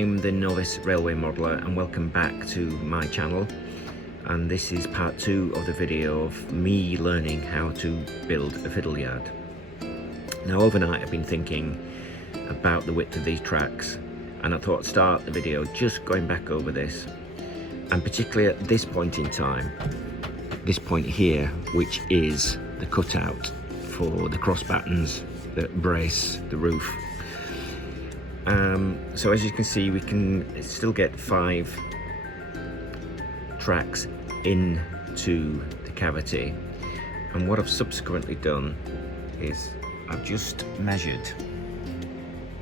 I'm the Novice Railway Modeller and welcome back to my channel, and this is part 2 of the video of me learning how to build a fiddle yard. Now overnight I've been thinking about the width of these tracks, and I thought I'd start the video just going back over this, and particularly at this point in time, this point here, which is the cutout for the cross battens that brace the roof. So as you can see, we can still get 5 tracks into the cavity, and what I've subsequently done is I've just measured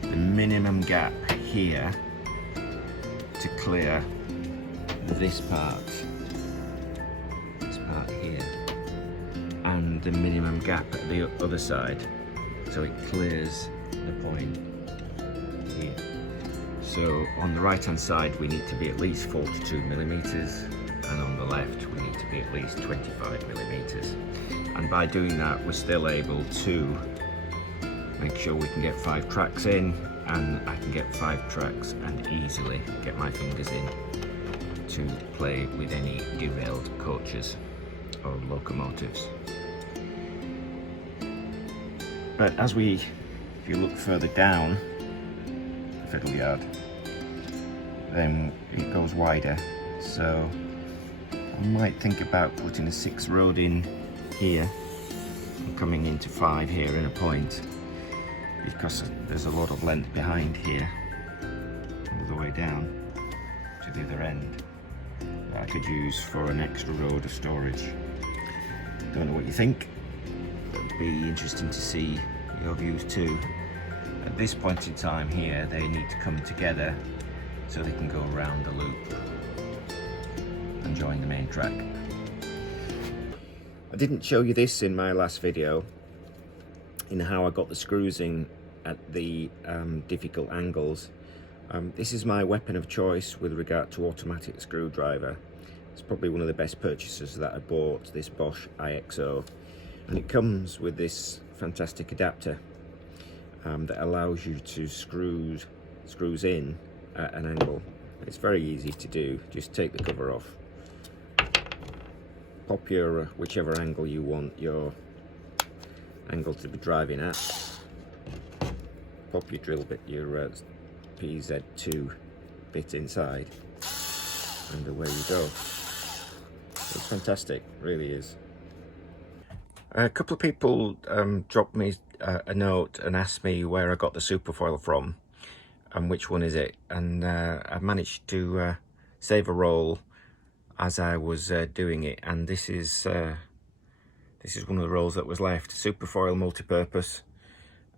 the minimum gap here to clear this part here, and the minimum gap at the other side, so it clears the point here. So on the right hand side we need to be at least 42 millimeters, and on the left we need to be at least 25 millimeters, and by doing that we're still able to make sure we can get 5 tracks in, and I can get 5 tracks and easily get my fingers in to play with any derailed coaches or locomotives. But if you look further down the fiddle yard, then it goes wider, so I might think about putting a 6 road in here and coming into 5 here in a point, because there's a lot of length behind here all the way down to the other end that I could use for an extra road of storage. Don't know what you think. It'd be interesting to see your views too. At this point in time here, they need to come together so they can go around the loop and join the main track. I didn't show you this in my last video, in how I got the screws in at the difficult angles. This is my weapon of choice with regard to automatic screwdriver. It's probably one of the best purchases that I bought, this Bosch IXO, and it comes with this fantastic adapter that allows you to screws in at an angle. It's very easy to do. Just take the cover off, pop your whichever angle you want your angle to be driving at, pop your drill bit, your Ep.2 bit inside, and away you go. It's fantastic, really is. A couple of people dropped me a note and asked me where I got the superfoil from and which one is it, and I managed to save a roll as I was doing it, and this is one of the rolls that was left. Superfoil multi-purpose,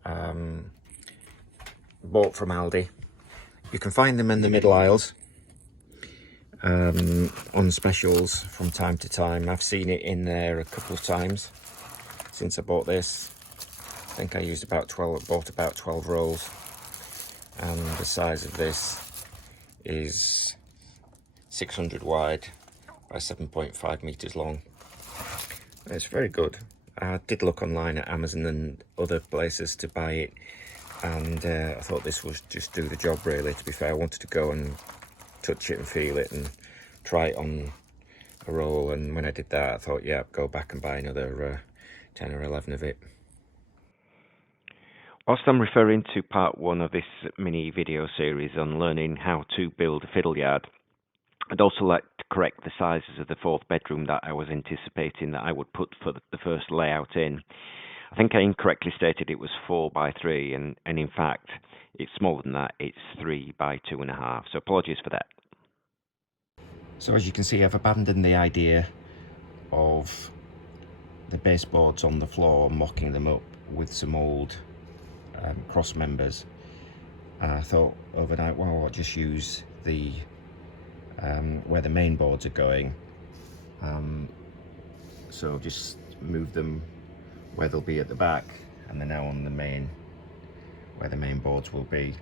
bought from Aldi. You can find them in the middle aisles on specials from time to time. I've seen it in there a couple of times since I bought this. I think I used bought about 12 rolls, and the size of this is 600 wide by 7.5 meters long. It's very good. I did look online at Amazon and other places to buy it, and I thought this was just do the job really. To be fair, I wanted to go and touch it and feel it and try it on a roll, and when I did that I thought, yeah, go back and buy another 10 or 11 of it. Whilst I'm referring to part 1 of this mini video series on learning how to build a fiddle yard, I'd also like to correct the sizes of the 4th bedroom that I was anticipating that I would put for the first layout in. I think I incorrectly stated it was 4 by 3, and in fact it's smaller than that. It's 3 by 2.5, so apologies for that. So as you can see, I've abandoned the idea of the baseboards on the floor, mocking them up with some old cross members. I thought overnight, well, I'll just use the where the main boards are going, so just move them where they'll be at the back, and they're now on the main, where the main boards will be.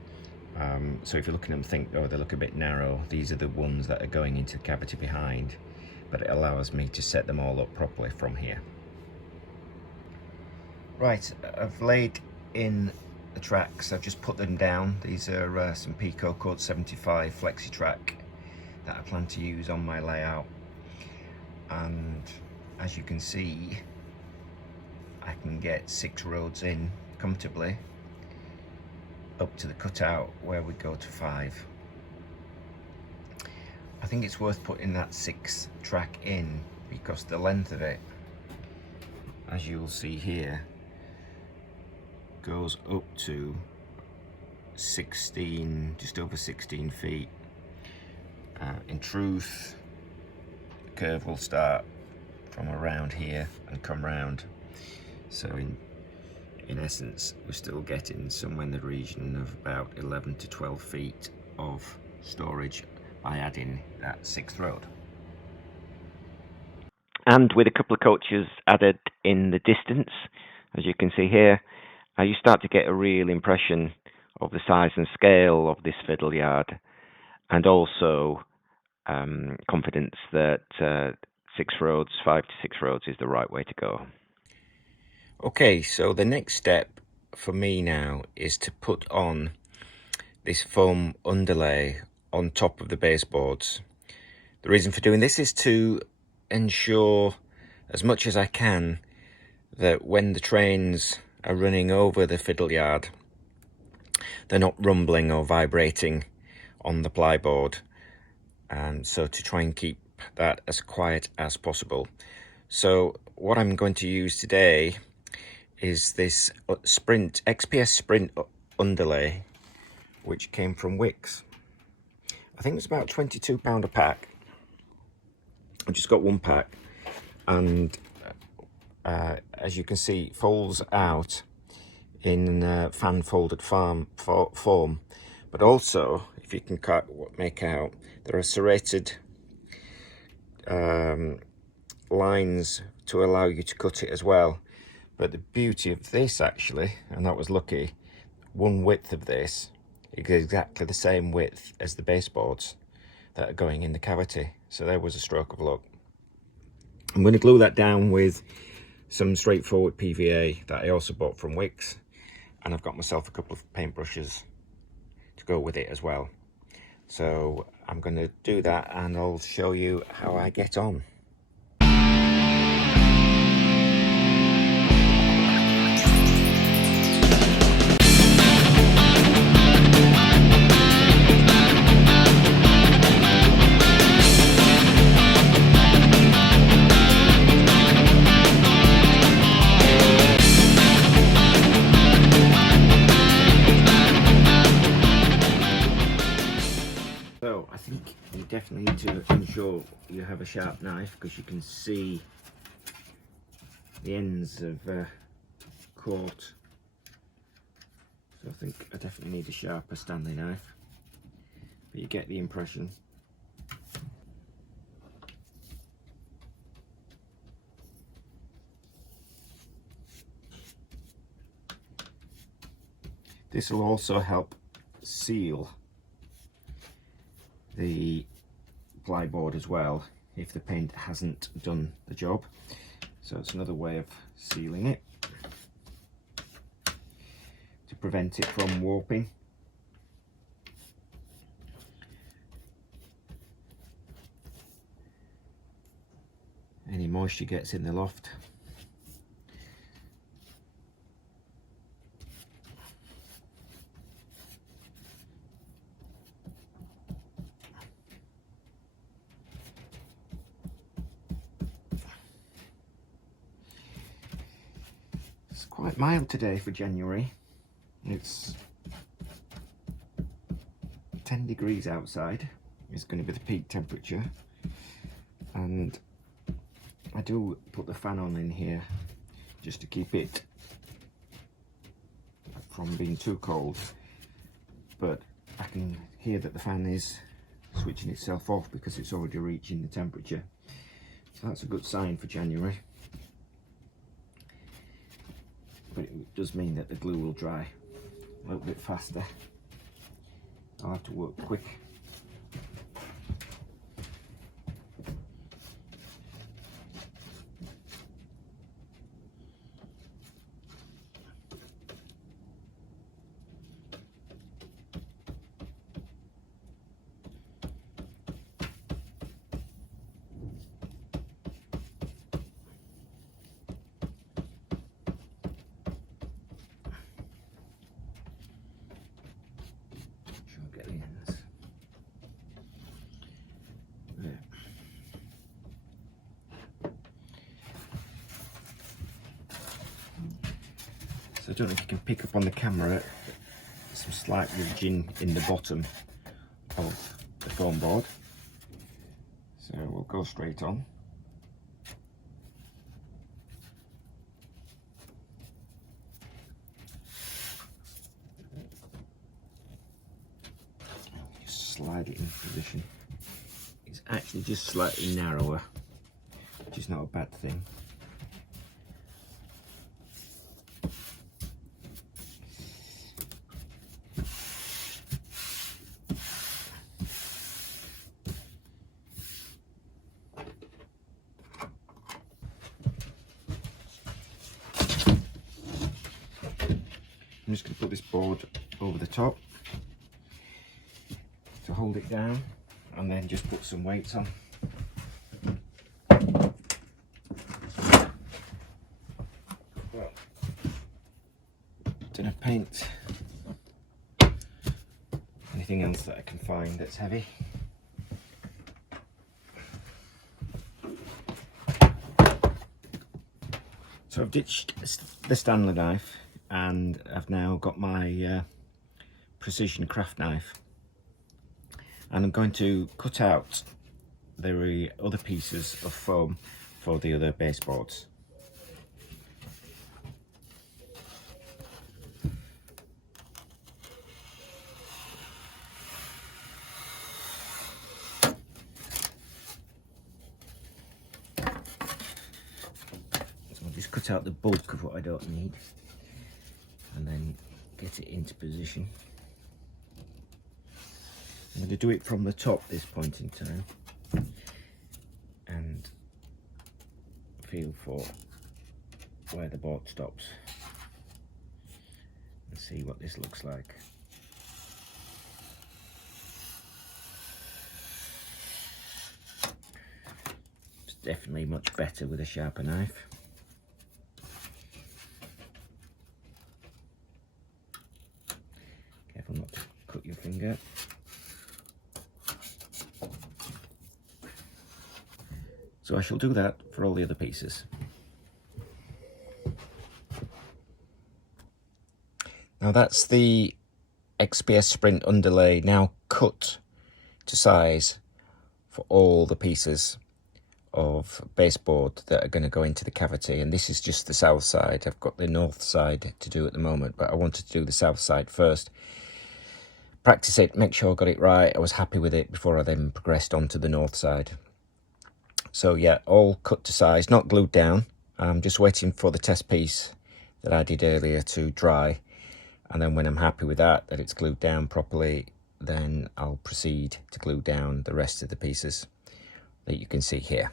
So if you're looking at them, think, oh, they look a bit narrow. These are the ones that are going into the cavity behind, but it allows me to set them all up properly from here. Right, I've laid in the tracks. I've just put them down. These are some Pico Code 75 flexi track that I plan to use on my layout, and as you can see, I can get 6 roads in comfortably up to the cutout where we go to 5. I think it's worth putting that 6 track in because the length of it, as you'll see here, goes up to 16, just over 16 feet. In truth, the curve will start from around here and come round. So in essence, we're still getting somewhere in the region of about 11 to 12 feet of storage by adding that 6th road. And with a couple of coaches added in the distance, as you can see here, you start to get a real impression of the size and scale of this fiddle yard, and also confidence that 6 roads, 5 to 6 roads is the right way to go. Okay, so the next step for me now is to put on this foam underlay on top of the baseboards. The reason for doing this is to ensure as much as I can that when the trains are running over the fiddle yard, they're not rumbling or vibrating on the plyboard, and so to try and keep that as quiet as possible. So what I'm going to use today is this XPS Sprint underlay, which came from Wix. I think it's about £22 a pack. I've just got 1 pack, and as you can see, it folds out in fan folded form, but also, if you can make out, there are serrated lines to allow you to cut it as well. But the beauty of this, actually, and that was lucky, one width of this is exactly the same width as the baseboards that are going in the cavity. So there was a stroke of luck. I'm going to glue that down with some straightforward PVA that I also bought from Wix, and I've got myself a couple of paintbrushes to go with it as well. So I'm going to do that, and I'll show you how I get on. So I think you definitely need to ensure you have a sharp knife, because you can see the ends of caught. So I think I definitely need a sharper Stanley knife, but you get the impression. This will also help seal the plyboard as well if the paint hasn't done the job. So it's another way of sealing it to prevent it from warping. Any moisture gets in the loft. It's quite mild today for January. It's 10 degrees outside. It's going to be the peak temperature, and I do put the fan on in here just to keep it from being too cold, but I can hear that the fan is switching itself off because it's already reaching the temperature. So that's a good sign for January. But it does mean that the glue will dry a little bit faster. I'll have to work quick. So I don't know if you can pick up on the camera some slight ridging in the bottom of the foam board. So we'll go straight on. Just slide it into position. It's actually just slightly narrower, which is not a bad thing. I'm just going to put this board over the top to hold it down, and then just put some weights on. Well, gonna paint anything else that I can find that's heavy. So I've ditched the Stanley knife and I've now got my precision craft knife, and I'm going to cut out the other pieces of foam for the other baseboards. So I'll just cut out the bulk of what I don't need and then get it into position. I'm going to do it from the top this point in time and feel for where the board stops and see what this looks like. It's definitely much better with a sharper knife. Careful not to cut your finger. So I shall do that for all the other pieces. Now that's the XPS Sprint underlay now cut to size for all the pieces of baseboard that are going to go into the cavity, and this is just the south side. I've got the north side to do at the moment, but I wanted to do the south side first. Practice it, make sure I got it right. I was happy with it before I then progressed on to the north side. So yeah, all cut to size, not glued down. I'm just waiting for the test piece that I did earlier to dry, and then when I'm happy with that it's glued down properly, then I'll proceed to glue down the rest of the pieces that you can see here.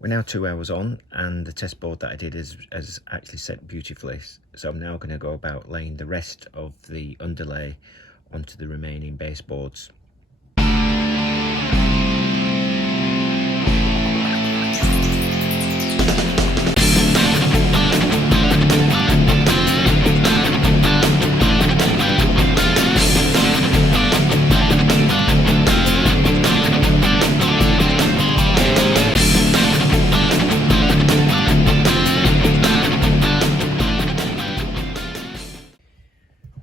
We're now 2 hours on, and the test board that I did has actually set beautifully. So I'm now going to go about laying the rest of the underlay onto the remaining baseboards.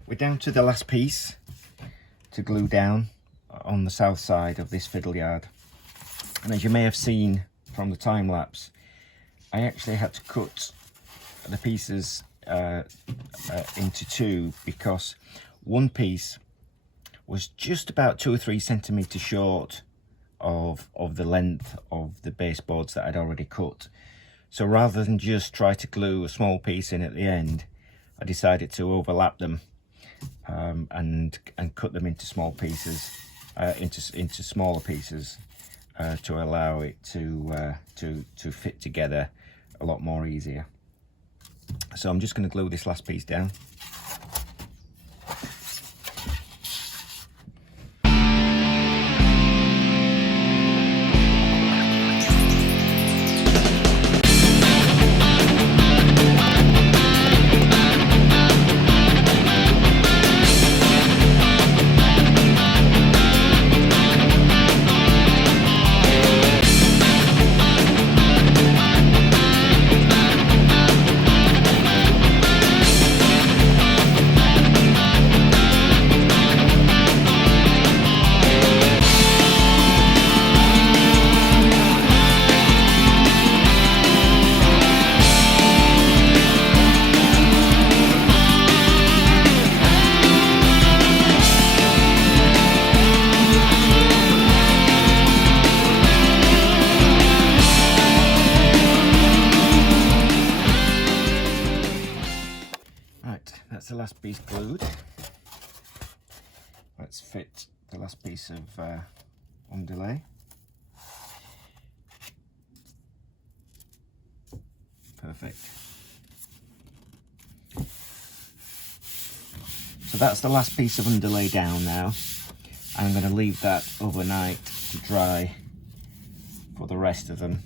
We're down to the last piece to glue down on the south side of this fiddle yard, and as you may have seen from the time lapse, I actually had to cut the pieces into two because one piece was just about 2 or 3 centimeters short of the length of the baseboards that I'd already cut. So rather than just try to glue a small piece in at the end, I decided to overlap them and cut them into small pieces, into smaller pieces, to allow it to fit together a lot more easier. So I'm just going to glue this last piece down. piece glued. Let's fit the last piece of underlay. Perfect. So that's the last piece of underlay down now. I'm going to leave that overnight to dry for the rest of them,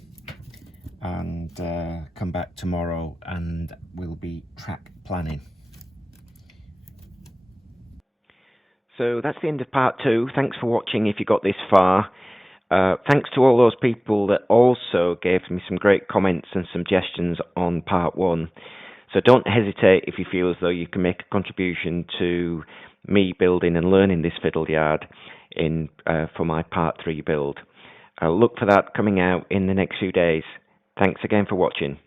and come back tomorrow and we'll be track planning. So that's the end of part 2. Thanks for watching if you got this far. Thanks to all those people that also gave me some great comments and suggestions on part 1. So don't hesitate if you feel as though you can make a contribution to me building and learning this fiddle yard for my part 3 build. I'll look for that coming out in the next few days. Thanks again for watching.